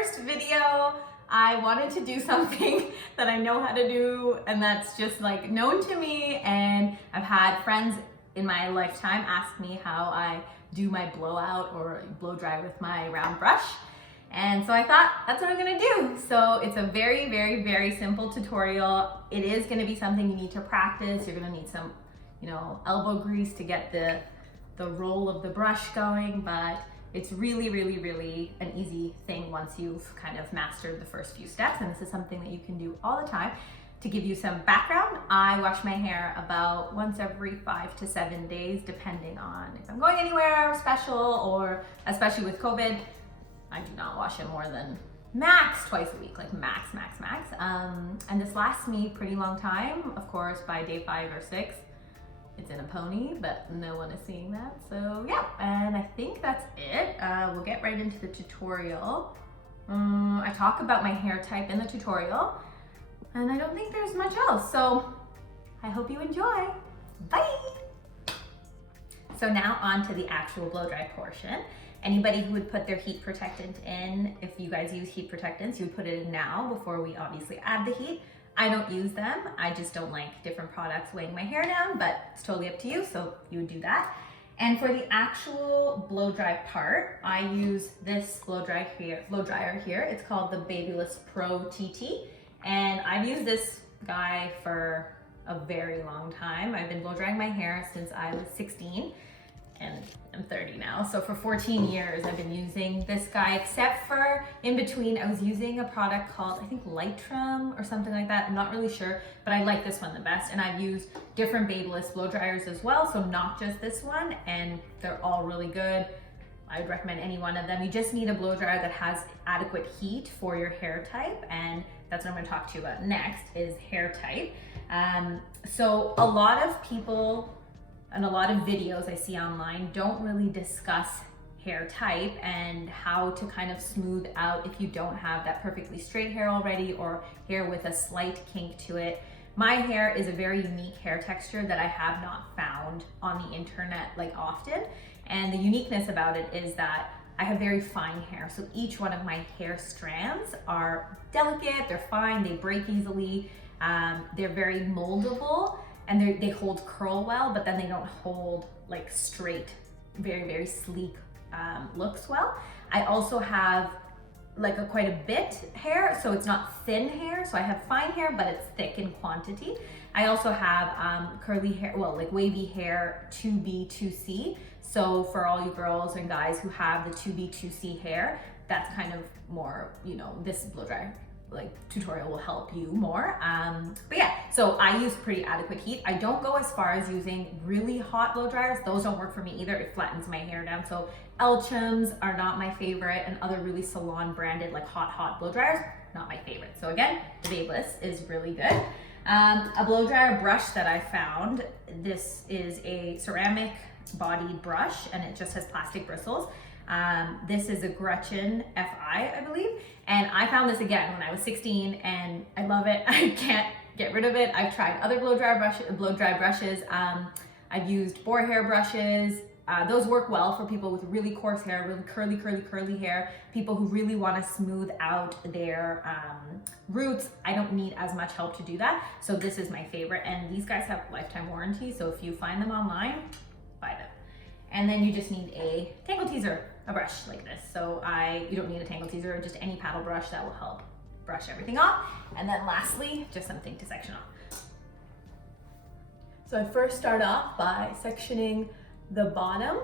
first video, I wanted to do something that I know how to do and that's just like known to me, and I've had friends in my lifetime ask me how I do my blowout or blow dry with my round brush. And so I thought that's what I'm gonna do. So it's a very, very, very simple tutorial. It is gonna be something you need to practice. You're gonna need some, elbow grease to get the roll of the brush going, but it's really, really, really an easy thing once you've kind of mastered the first few steps. And this is something that you can do all the time. To give you some background, I wash my hair about once every 5 to 7 days, depending on if I'm going anywhere special, or especially with COVID, I do not wash it more than max twice a week, like max. And this lasts me pretty long time. Of course, by day 5 or 6, it's in a pony, but no one is seeing that. So yeah, and I think that's it. We'll get right into the tutorial. I talk about my hair type in the tutorial, and I don't think there's much else. So I hope you enjoy. Bye. So now on to the actual blow dry portion. Anybody who would put their heat protectant in, if you guys use heat protectants, you would put it in now before we obviously add the heat. I don't use them. I just don't like different products weighing my hair down, but it's totally up to you, so you would do that. And for the actual blow dry part, I use this blow dryer here. It's called the Babyliss Pro TT. And I've used this guy for a very long time. I've been blow drying my hair since I was 16. And I'm 30 now. So for 14 years, I've been using this guy, except for in between, I was using a product called, I think, Lightroom or something like that. I'm not really sure, but I like this one the best. And I've used different Babyliss blow dryers as well. So not just this one, and they're all really good. I would recommend any one of them. You just need a blow dryer that has adequate heat for your hair type. And that's what I'm gonna talk to you about next, is hair type. So a lot of people, and a lot of videos I see online don't really discuss hair type and how to kind of smooth out if you don't have that perfectly straight hair already, or hair with a slight kink to it. My hair is a very unique hair texture that I have not found on the internet like often. And the uniqueness about it is that I have very fine hair. So each one of my hair strands are delicate, they're fine, they break easily, they're very moldable, and they hold curl well, but then they don't hold like straight, very, very sleek looks well. I also have like quite a bit hair, so it's not thin hair. So I have fine hair, but it's thick in quantity. I also have curly hair, well, like wavy hair, 2B, 2C. So for all you girls and guys who have the 2B, 2C hair, that's kind of more, this blow dry tutorial will help you more. But yeah, so I use pretty adequate heat. I don't go as far as using really hot blow dryers. Those don't work for me either. It flattens my hair down. So Elchem's are not my favorite, and other really salon branded like hot blow dryers, not my favorite. So again, the Babyliss is really good. A blow dryer brush that I found, this is a ceramic bodied brush, and it just has plastic bristles. This is a Gretchen FI, I believe. And I found this again when I was 16, and I love it. I can't get rid of it. I've tried other blow dry brushes. I've used boar hair brushes. Those work well for people with really coarse hair, really curly hair, people who really want to smooth out their roots. I don't need as much help to do that. So this is my favorite, and these guys have lifetime warranty. So if you find them online, buy them. And then you just need a tangle teaser, a brush like this. So you don't need a tangle teaser, just any paddle brush that will help brush everything off. And then lastly, just something to section off. So I first start off by sectioning the bottom,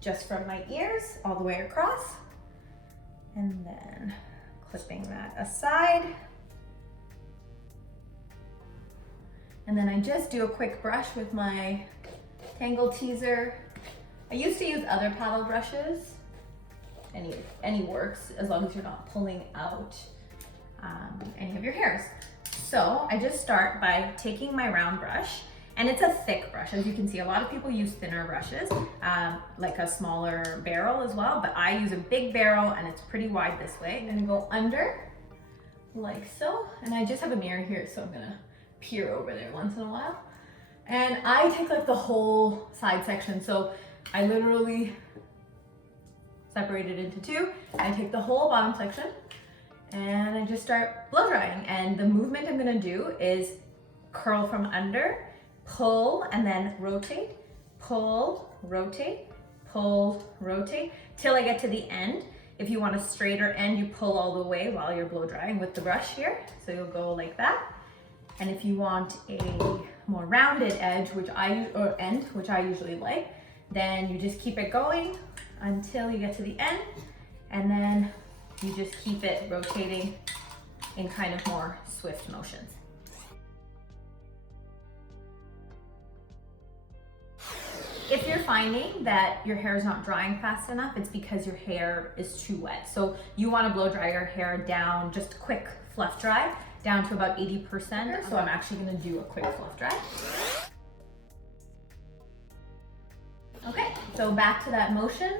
just from my ears all the way across, and then clipping that aside. And then I just do a quick brush with my tangle teaser. I used to use other paddle brushes. Any works, as long as you're not pulling out any of your hairs. So I just start by taking my round brush, and it's a thick brush. As you can see, a lot of people use thinner brushes, like a smaller barrel as well, but I use a big barrel, and it's pretty wide this way. I'm gonna go under, like so, and I just have a mirror here, so I'm gonna peer over there once in a while. And I take like the whole side section, so I literally separate it into two. I take the whole bottom section and I just start blow drying. And the movement I'm gonna do is curl from under, pull, and then rotate, pull, rotate, pull, rotate, till I get to the end. If you want a straighter end, you pull all the way while you're blow drying with the brush here. So you'll go like that. And if you want a more rounded edge, which I usually like, then you just keep it going until you get to the end, and then you just keep it rotating in kind of more swift motions. If you're finding that your hair is not drying fast enough, it's because your hair is too wet. So you want to blow dry your hair down, just quick fluff dry, down to about 80%. So I'm actually going to do a quick fluff dry. Okay, so back to that motion.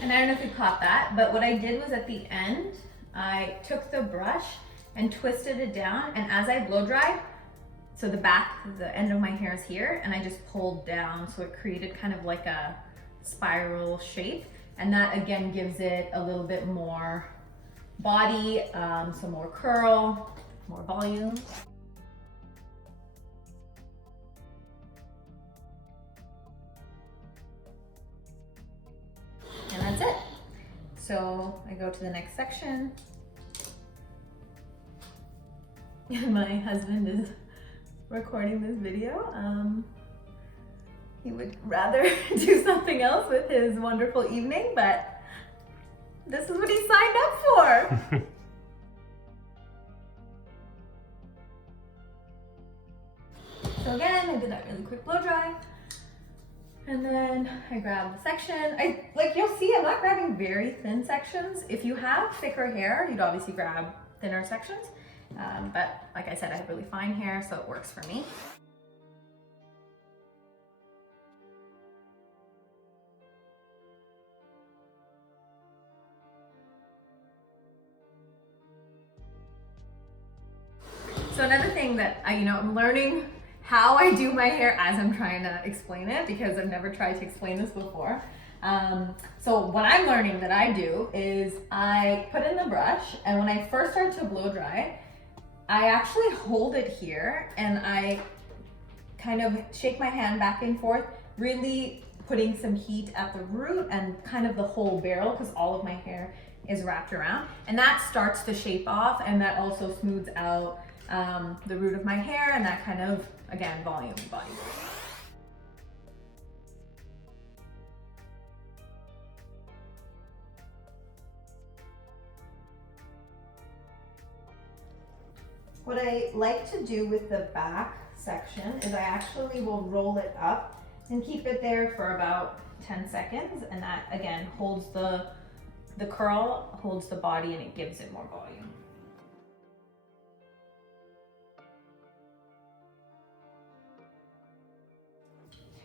And I don't know if you caught that, but what I did was at the end, I took the brush and twisted it down, and as I blow dry, so the end of my hair is here, and I just pulled down, so it created kind of like a spiral shape, and that again gives it a little bit more body, some more curl, more volume. And that's it. So I go to the next section. My husband is recording this video. He would rather do something else with his wonderful evening, but this is what he signed up for. So again, I did that really quick blow dry. And then I grab the section. Like you'll see, I'm not grabbing very thin sections. If you have thicker hair, you'd obviously grab thinner sections. But like I said, I have really fine hair, so it works for me. So another thing that I'm learning how I do my hair as I'm trying to explain it, because I've never tried to explain this before. So what I'm learning that I do is I put in the brush, and when I first start to blow dry, I actually hold it here and I kind of shake my hand back and forth, really putting some heat at the root and kind of the whole barrel, because all of my hair is wrapped around, and that starts to shape off, and that also smooths out the root of my hair, and that kind of, again, volume body. What I like to do with the back section is I actually will roll it up and keep it there for about 10 seconds, and that again holds the curl, holds the body, and it gives it more volume.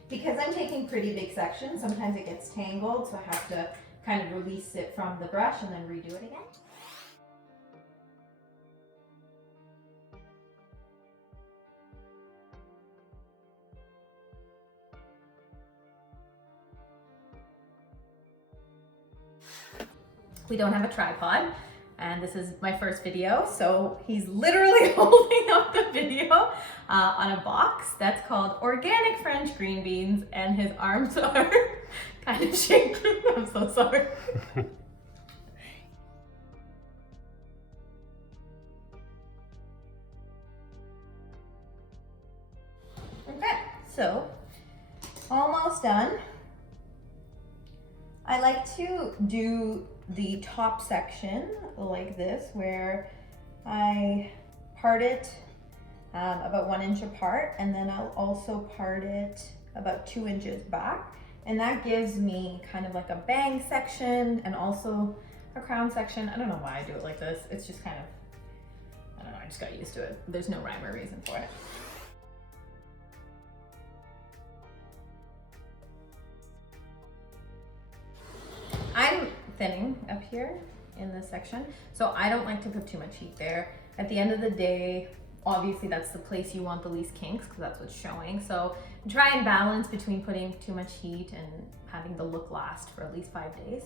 Because I'm taking pretty big sections, sometimes it gets tangled, so I have to kind of release it from the brush and then redo it again. We don't have a tripod, and this is my first video, so he's literally holding up the video on a box that's called Organic French Green Beans, and his arms are kind of shaking. I'm so sorry. Okay, so almost done. I like to do the top section like this, where I part it about 1 inch apart, and then I'll also part it about 2 inches back, and that gives me kind of like a bang section and also a crown section. I don't know why I do it like this. It's just kind of, I don't know, I just got used to it. There's no rhyme or reason for it. I'm thinning up here in this section, so I don't like to put too much heat there. At the end of the day, obviously that's the place you want the least kinks because that's what's showing. So try and balance between putting too much heat and having the look last for at least 5 days.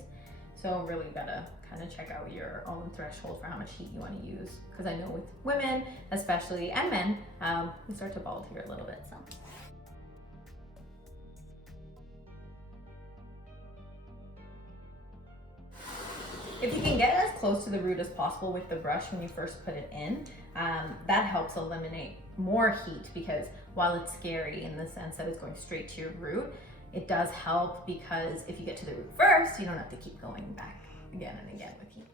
So really you gotta kind of check out your own threshold for how much heat you want to use, because I know with women especially, and men, we start to bald here a little bit. So if you can get as close to the root as possible with the brush when you first put it in, that helps eliminate more heat, because while it's scary in the sense that it's going straight to your root, it does help because if you get to the root first, you don't have to keep going back again and again with heat.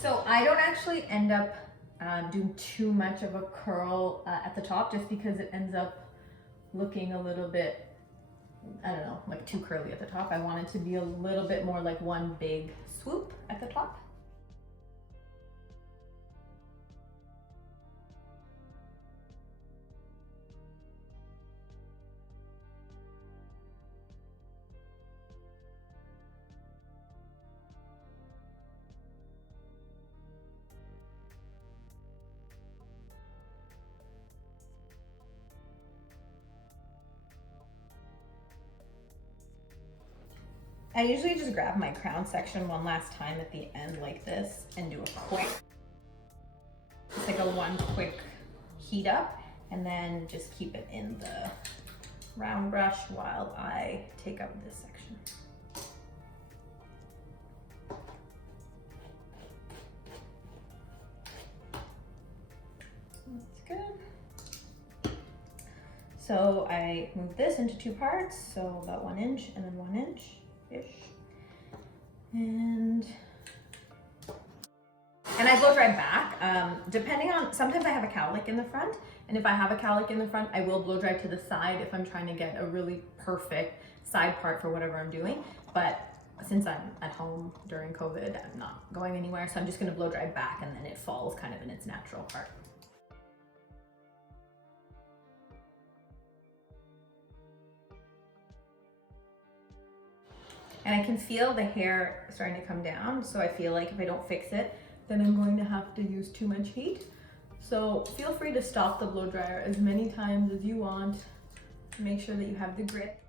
So I don't actually end up doing too much of a curl at the top, just because it ends up looking a little bit, I don't know, like too curly at the top. I want it to be a little bit more like one big swoop at the top. I usually just grab my crown section one last time at the end like this and do a quick, it's like a one quick heat up, and then just keep it in the round brush while I take out this section. That's good. So I move this into 2 parts, so about 1 inch and then 1 inch-ish. And I blow dry back, depending on, sometimes I have a cowlick in the front, and if I have a cowlick in the front, I will blow dry to the side if I'm trying to get a really perfect side part for whatever I'm doing. But since I'm at home during COVID, I'm not going anywhere, so I'm just gonna blow dry back, and then it falls kind of in its natural part. And I can feel the hair starting to come down, so I feel like if I don't fix it, then I'm going to have to use too much heat. So feel free to stop the blow dryer as many times as you want to make sure that you have the grip.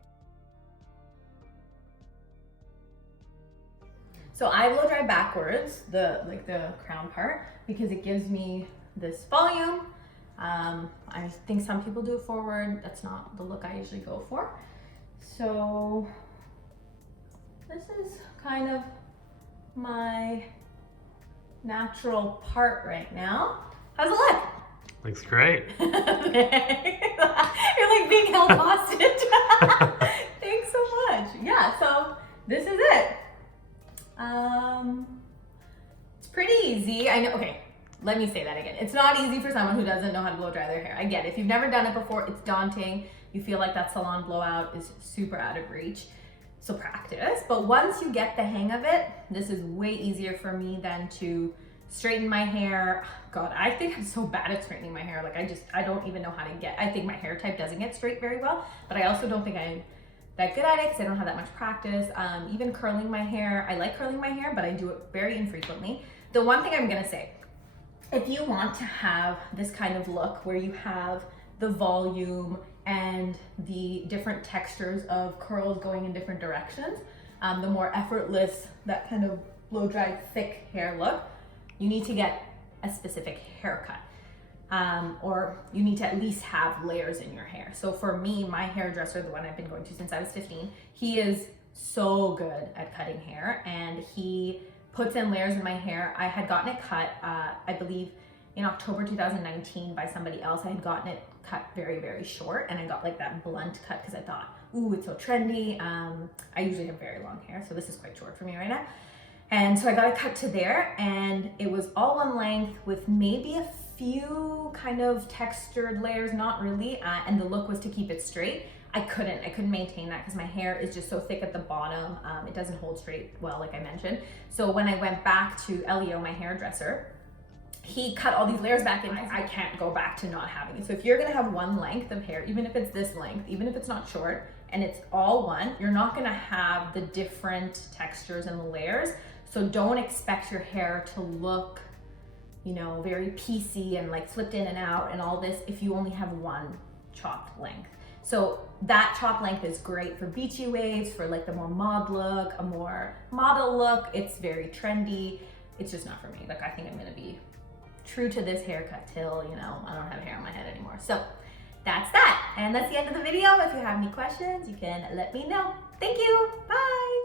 So I blow dry backwards, the crown part, because it gives me this volume. I think some people do it forward. That's not the look I usually go for. So this is kind of my natural part right now. How's it look? Looks great. You're like being held hostage. Thanks so much. Yeah, so this is it. It's pretty easy. I know, okay, let me say that again. It's not easy for someone who doesn't know how to blow dry their hair. I get it. If you've never done it before, it's daunting. You feel like that salon blowout is super out of reach. So practice, but once you get the hang of it, this is way easier for me than to straighten my hair. God, I think I'm so bad at straightening my hair. Like I don't even know how to get, I think my hair type doesn't get straight very well, but I also don't think I'm that good at it because I don't have that much practice. Even curling my hair, I like curling my hair, but I do it very infrequently. The one thing I'm gonna say, if you want to have this kind of look where you have the volume and the different textures of curls going in different directions, the more effortless, that kind of blow dry thick hair look, you need to get a specific haircut. Or you need to at least have layers in your hair. So for me, my hairdresser, the one I've been going to since I was 15, he is so good at cutting hair, and he puts in layers in my hair. I had gotten it cut, I believe in October 2019 by somebody else. I had gotten it cut very, very short, and I got like that blunt cut because I thought, ooh, it's so trendy. I usually have very long hair, so this is quite short for me right now. And so I got it cut to there, and it was all one length with maybe a few kind of textured layers, not really, and the look was to keep it straight. I couldn't maintain that because my hair is just so thick at the bottom. It doesn't hold straight well, like I mentioned. So when I went back to Elio, my hairdresser, he cut all these layers back in. I can't go back to not having it. So if you're gonna have one length of hair, even if it's this length, even if it's not short, and it's all one, you're not gonna have the different textures and the layers. So don't expect your hair to look, you know, very piecey and like flipped in and out and all this if you only have one chopped length. So that chopped length is great for beachy waves, for like the more mod look, a more model look. It's very trendy. It's just not for me. Like, I think I'm gonna be true to this haircut till, you know, I don't have hair on my head anymore. So that's that. And that's the end of the video. If you have any questions, you can let me know. Thank you. Bye.